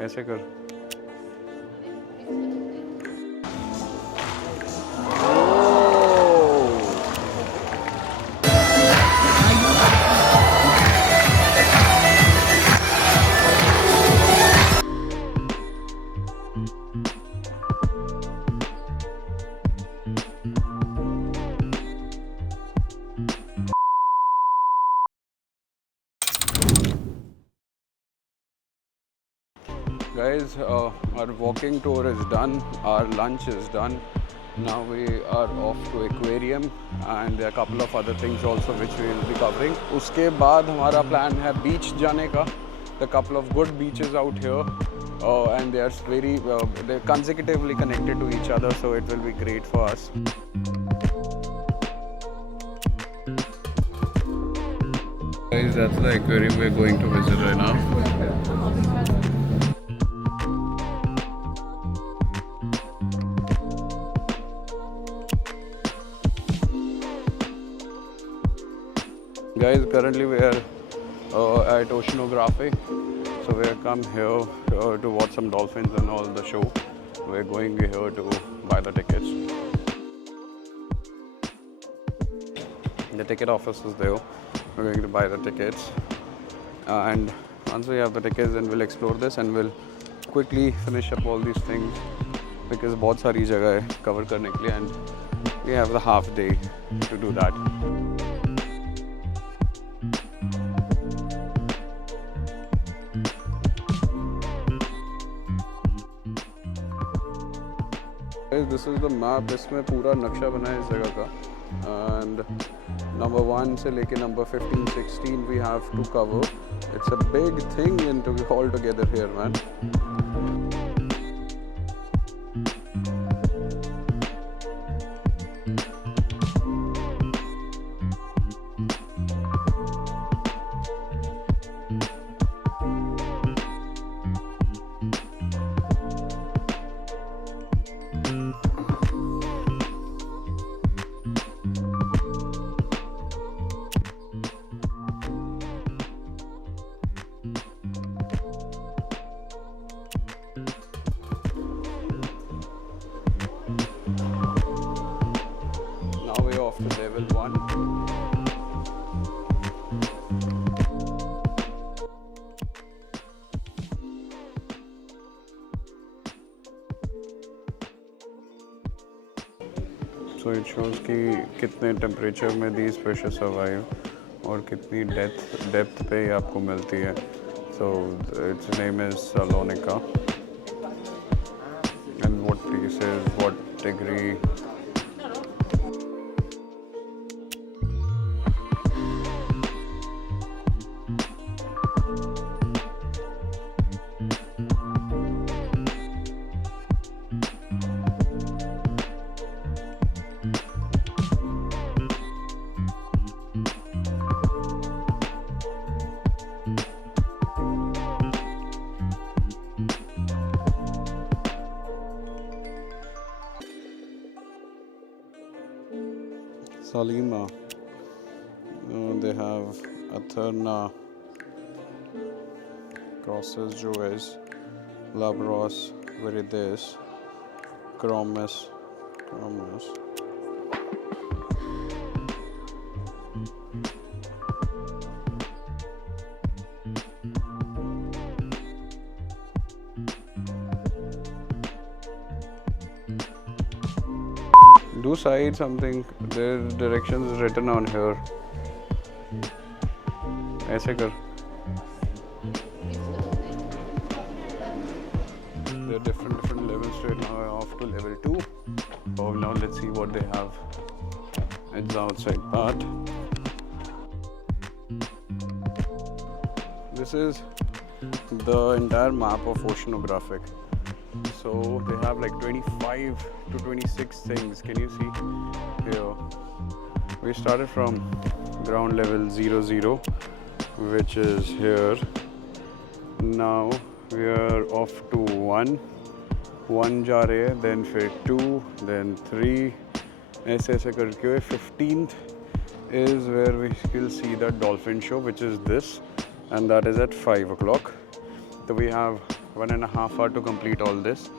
ऐसे कर। Guys, our walking tour is done, our lunch is done. Now we are off to Aquarium and there are a couple of other things also which we will be covering. उसके बाद हमारा plan है beach जाने का. There are a couple of good beaches out here and they are they're consecutively connected to each other, so it will be great for us. Guys, that's the aquarium we're going to visit right now. Guys, currently we are at Oceanogràfic, so we have come here to watch some dolphins and all the show. We're going here to buy the tickets. The ticket office is there. We're going to buy the tickets, and once we have the tickets, then we'll explore this and we'll quickly finish up all these things because बहुत सारी जगह है cover करने के लिए, and we have the half day to do that. This is the map. इसमें पूरा नक्शा बना है इस जगह का, and number 1 से लेके number 15, 16 we have to cover. It's a big thing all together here, man. Off to level 1. So it shows कि कितने टेम्परेचर में these fishes survive और कितनी डेप्थ पे आपको मिलती है. So its name is Salonica, and what places, what degree. Salima, they have Atherna, Crosses Joes, Labros, Virides, Chromis. Do side something. Their directions written on here. ऐसे कर. There are different levels to it. Now we're off to level 2. Oh, now let's see what they have. It's outside part. This is the entire map of Oceanogràfic. So they have like 25 to 26 things. Can you see here? We started from ground level 00, which is here. Now we are off to 1 जा रहे हैं, then फिर 2, then 3, ऐसे करके 15th is where we will see the dolphin show, which is this, and that is at 5 o'clock. So we have 1.5 hours to complete all this.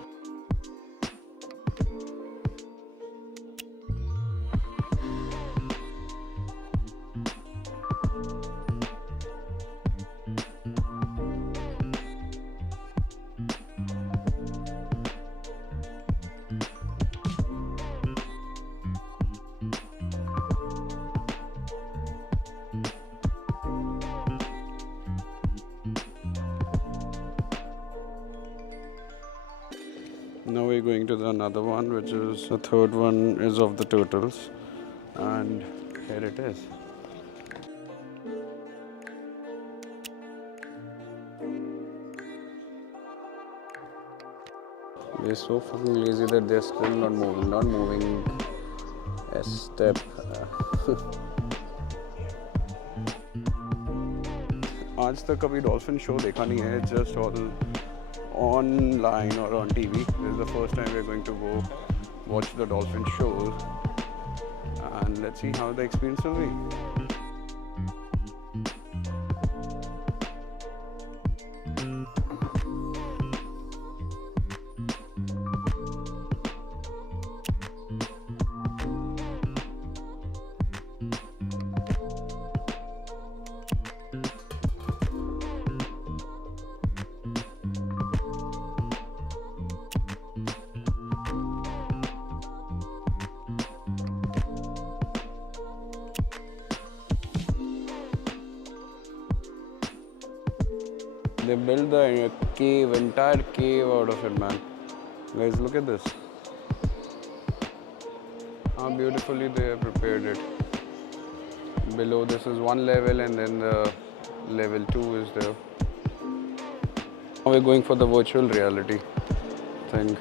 Now we're going to the another one, which is the third one is of the turtles, and here it is. They're so fucking lazy that they're still not moving a step. आज तक कभी dolphin show देखा नहीं है, just all online or on TV. This is the first time we're going to go watch the dolphin shows, and let's see how the experience will be. They built the cave, entire cave out of it, man. Guys, look at this. How beautifully they have prepared it. Below this is one level, and then the level 2 is there. Now we're going for the virtual reality thing.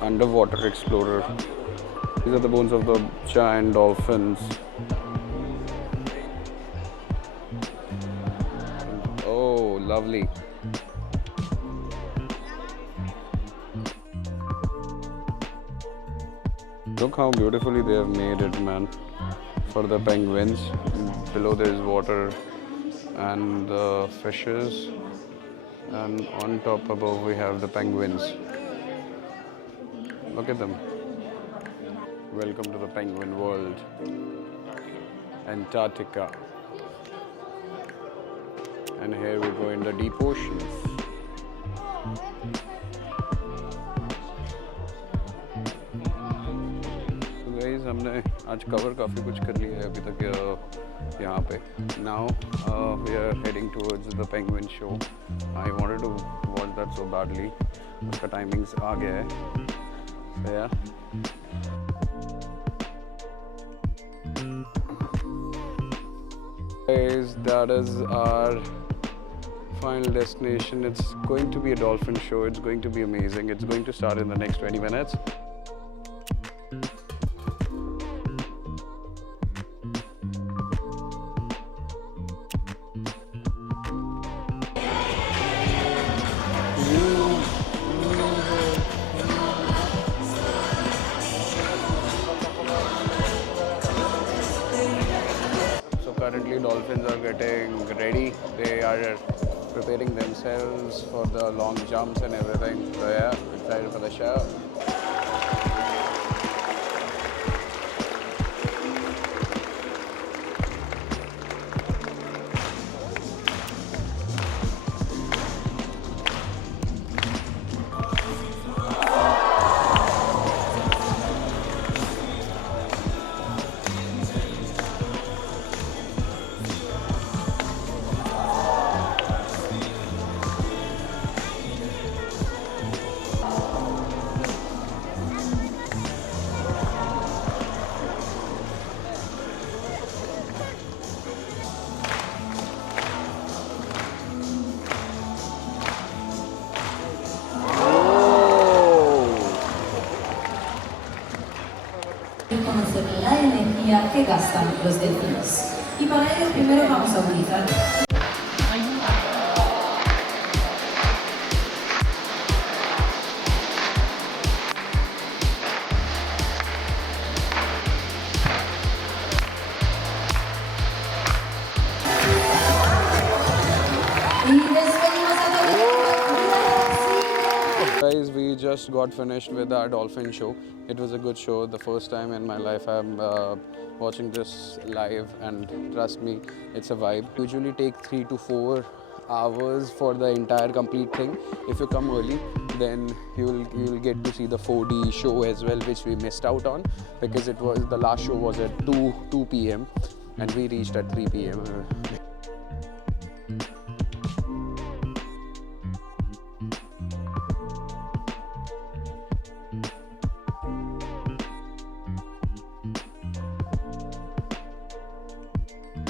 Underwater explorer. These are the bones of the giant dolphins. Oh, lovely. Look how beautifully they have made it, man. For the penguins, below there is water and the fishes, and on top above we have the penguins. Look at them. Welcome to the penguin world. Antarctica. And here we go in the deep oceans. So guys, हमने आज cover काफ़ी कुछ कर लिया है अभी तक यहाँ पे. Now we are heading towards the penguin show. I wanted to watch that so badly. उसका timings आ गया है. So yeah. Guys, that is our final destination. It's going to be a dolphin show. It's going to be amazing. It's going to start in the next 20 minutes. So currently dolphins are getting ready. They are preparing themselves for the long jumps and everything. So yeah, excited for the show. La energía que gastan los delfines. Y para ello primero vamos a utilizar Y despedimos a Guys, we just got finished with our Dolphin show. It was a good show. The first time in my life I'm watching this live, and trust me, it's a vibe. Usually take 3 to 4 hours for the entire complete thing. If you come early, then you'll get to see the 4D show as well, which we missed out on because the last show was at 2 p.m. and we reached at 3 p.m.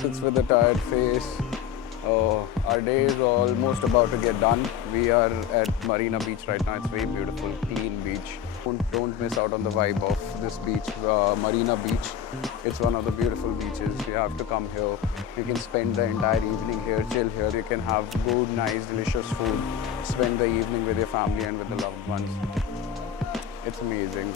It's with a tired face. Our day is almost about to get done. We are at Marina Beach right now. It's very beautiful, clean beach. Don't miss out on the vibe of this beach, Marina Beach. It's one of the beautiful beaches. You have to come here. You can spend the entire evening here, chill here. You can have good, nice, delicious food. Spend the evening with your family and with the loved ones. It's amazing.